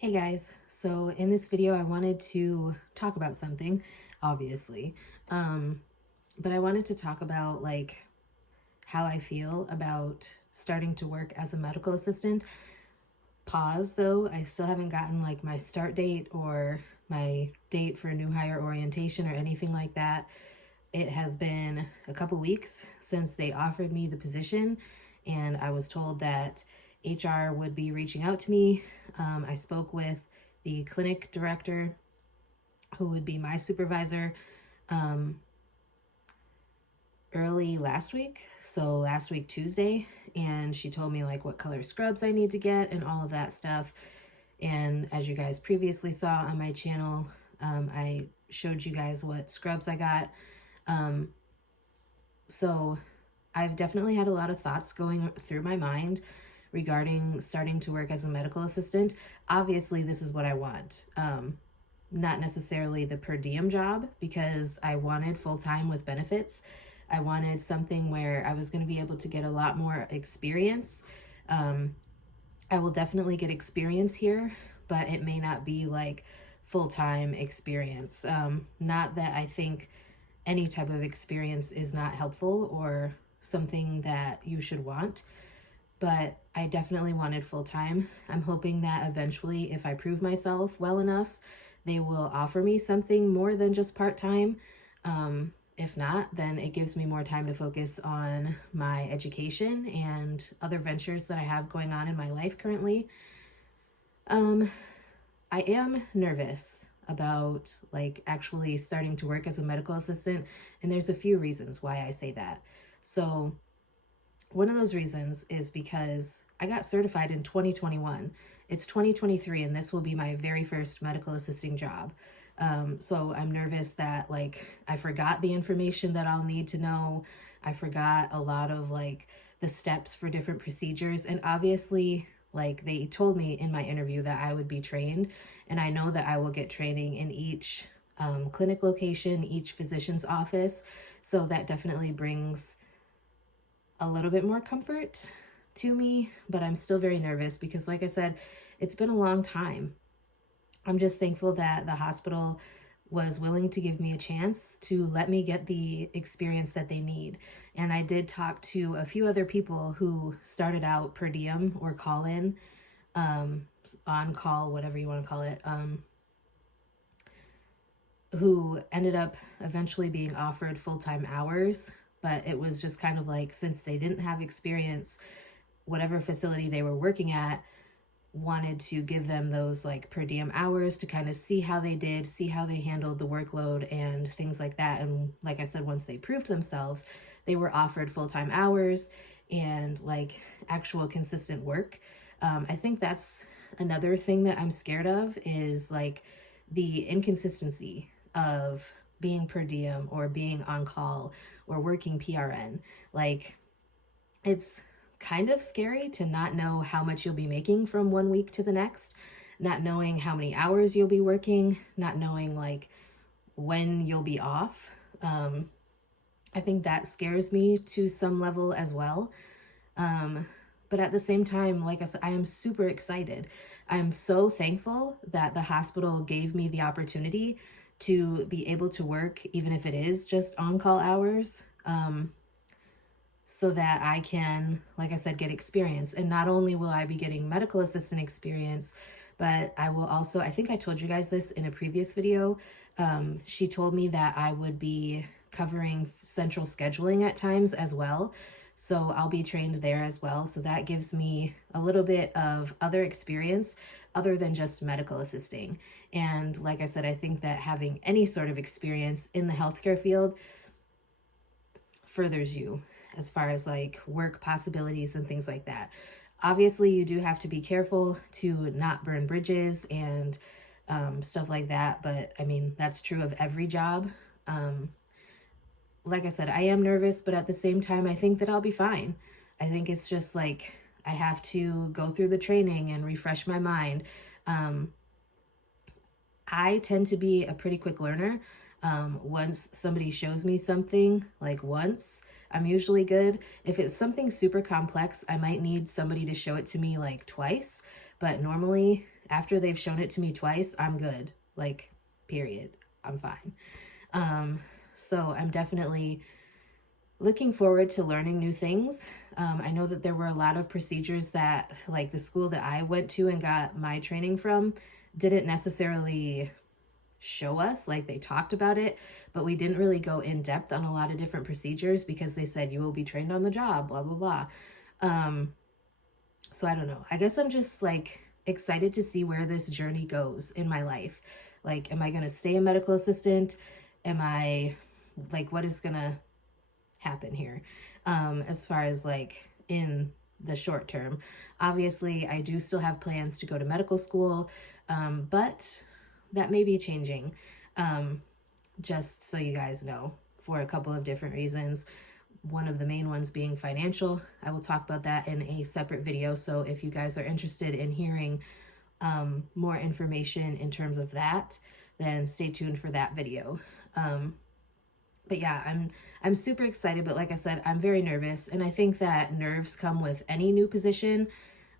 Hey guys, so in this video I wanted to talk about something, obviously, um, but I wanted to talk about how I feel about starting to work as a medical assistant. Pause though, I still haven't gotten like my start date or my date for new hire orientation or anything like that. It has been a couple weeks since they offered me the position, and I was told that HR would be reaching out to me. I spoke with the clinic director, who would be my supervisor, early last week. So last week, Tuesday, and she told me like what color scrubs I need to get and all of that stuff. And as you guys previously saw on my channel, I showed you guys what scrubs I got. So I've definitely had a lot of thoughts going through my mind regarding starting to work as a medical assistant. Obviously, this is what I want. Not necessarily the per diem job, because I wanted full-time with benefits. I wanted something where I was going to be able to get a lot more experience. I will definitely get experience here, but it may not be like full-time experience. Not that I think any type of experience is not helpful or something that you should want, but I definitely wanted full-time. I'm hoping that eventually, if I prove myself well enough, they will offer me something more than just part-time. If not, then it gives me more time to focus on my education and other ventures that I have going on in my life currently. I am nervous about like actually starting to work as a medical assistant, and there's a few reasons why I say that. So one of those reasons is because I got certified in 2021. It's 2023, and this will be my very first medical assisting job. So I'm nervous that like I forgot the information that I'll need to know. I forgot a lot of like the steps for different procedures. And obviously, like they told me in my interview that I would be trained, and I know that I will get training in each clinic location, each physician's office. So that definitely brings a little bit more comfort to me, but I'm still very nervous because, like I said, it's been a long time. I'm just thankful that the hospital was willing to give me a chance to let me get the experience that they need. And I did talk to a few other people who started out per diem or call in, on call, whatever you want to call it, who ended up eventually being offered full-time hours. But it was just kind of like, since they didn't have experience, whatever facility they were working at wanted to give them those like per diem hours to kind of see how they did, see how they handled the workload and things like that. And like I said, once they proved themselves, they were offered full-time hours and like actual consistent work. I think that's another thing that I'm scared of, is like the inconsistency of being per diem or being on call or working PRN. Like, it's kind of scary to not know how much you'll be making from one week to the next, not knowing how many hours you'll be working, not knowing like when you'll be off. I think that scares me to some level as well. But at the same time, like I said, I am super excited. I'm so thankful that the hospital gave me the opportunity to be able to work, even if it is just on-call hours, so that I can, like I said, get experience. And not only will I be getting medical assistant experience, but I will also, I think I told you guys this in a previous video, she told me that I would be covering central scheduling at times as well. So I'll be trained there as well. So that gives me a little bit of other experience other than just medical assisting. And like I said, I think that having any sort of experience in the healthcare field furthers you as far as like work possibilities and things like that. Obviously, you do have to be careful to not burn bridges and stuff like that. But I mean, that's true of every job. Like I said, I am nervous, but at the same time, I think that I'll be fine. I think it's just like I have to go through the training and refresh my mind. I tend to be a pretty quick learner. Once somebody shows me something, like once, I'm usually good. If it's something super complex, I might need somebody to show it to me like twice. But normally, after they've shown it to me twice, I'm good. Like, period. I'm fine. So I'm definitely looking forward to learning new things. I know that there were a lot of procedures that, like, the school that I went to and got my training from didn't necessarily show us. Like, they talked about it, but we didn't really go in depth on a lot of different procedures because they said you will be trained on the job, blah, blah, blah. So I don't know. I guess I'm just like excited to see where this journey goes in my life. Like, am I going to stay a medical assistant? Am I like, what is going to happen here? As far as like in the short term, obviously I do still have plans to go to medical school. But that may be changing. Just so you guys know, for a couple of different reasons. One of the main ones being financial. I will talk about that in a separate video. So if you guys are interested in hearing more information in terms of that, then stay tuned for that video. But yeah, I'm super excited. But like I said, I'm very nervous. And I think that nerves come with any new position.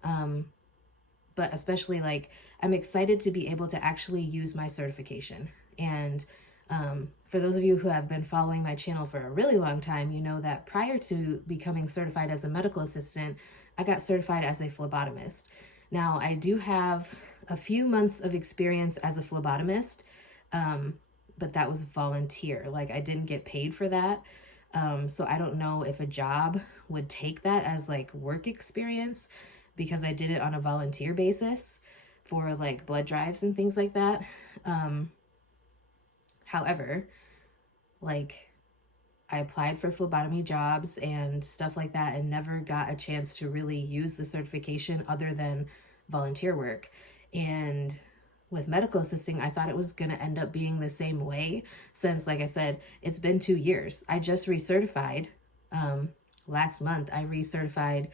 But especially, like, I'm excited to be able to actually use my certification. And for those of you who have been following my channel for a really long time, you know that prior to becoming certified as a medical assistant, I got certified as a phlebotomist. Now, I do have a few months of experience as a phlebotomist, but that was volunteer. Like, I didn't get paid for that. So I don't know if a job would take that as like work experience, because I did it on a volunteer basis for like blood drives and things like that. However, like, I applied for phlebotomy jobs and stuff like that and never got a chance to really use the certification other than volunteer work. And with medical assisting, I thought it was going to end up being the same way since, like I said, it's been 2 years. I just recertified last month. I recertified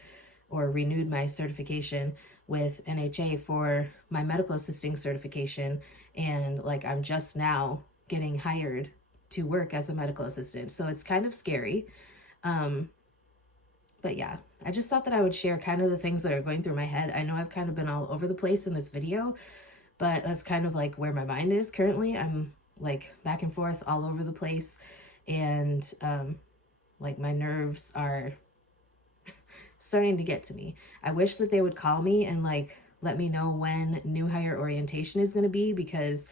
or renewed my certification with NHA for my medical assisting certification. And like, I'm just now getting hired to work as a medical assistant. So it's kind of scary. But yeah, I just thought that I would share kind of the things that are going through my head. I know I've kind of been all over the place in this video, but that's kind of like where my mind is currently. I'm like back and forth all over the place. And like, my nerves are starting to get to me. I wish that they would call me and like let me know when new hire orientation is going to be, because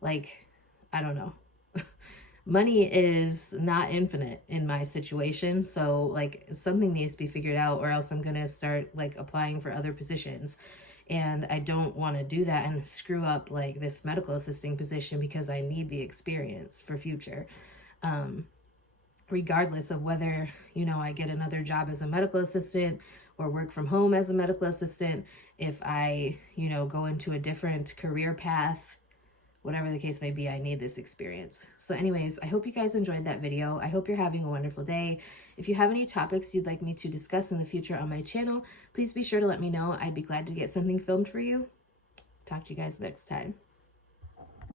like, I don't know. Money is not infinite in my situation. So like, something needs to be figured out, or else I'm going to start like applying for other positions. And I don't want to do that and screw up like this medical assisting position, because I need the experience for future. Regardless of whether, you know, I get another job as a medical assistant or work from home as a medical assistant, if I, you know, go into a different career path, whatever the case may be, I need this experience. So anyways, I hope you guys enjoyed that video. I hope you're having a wonderful day. If you have any topics you'd like me to discuss in the future on my channel, please be sure to let me know. I'd be glad to get something filmed for you. Talk to you guys next time.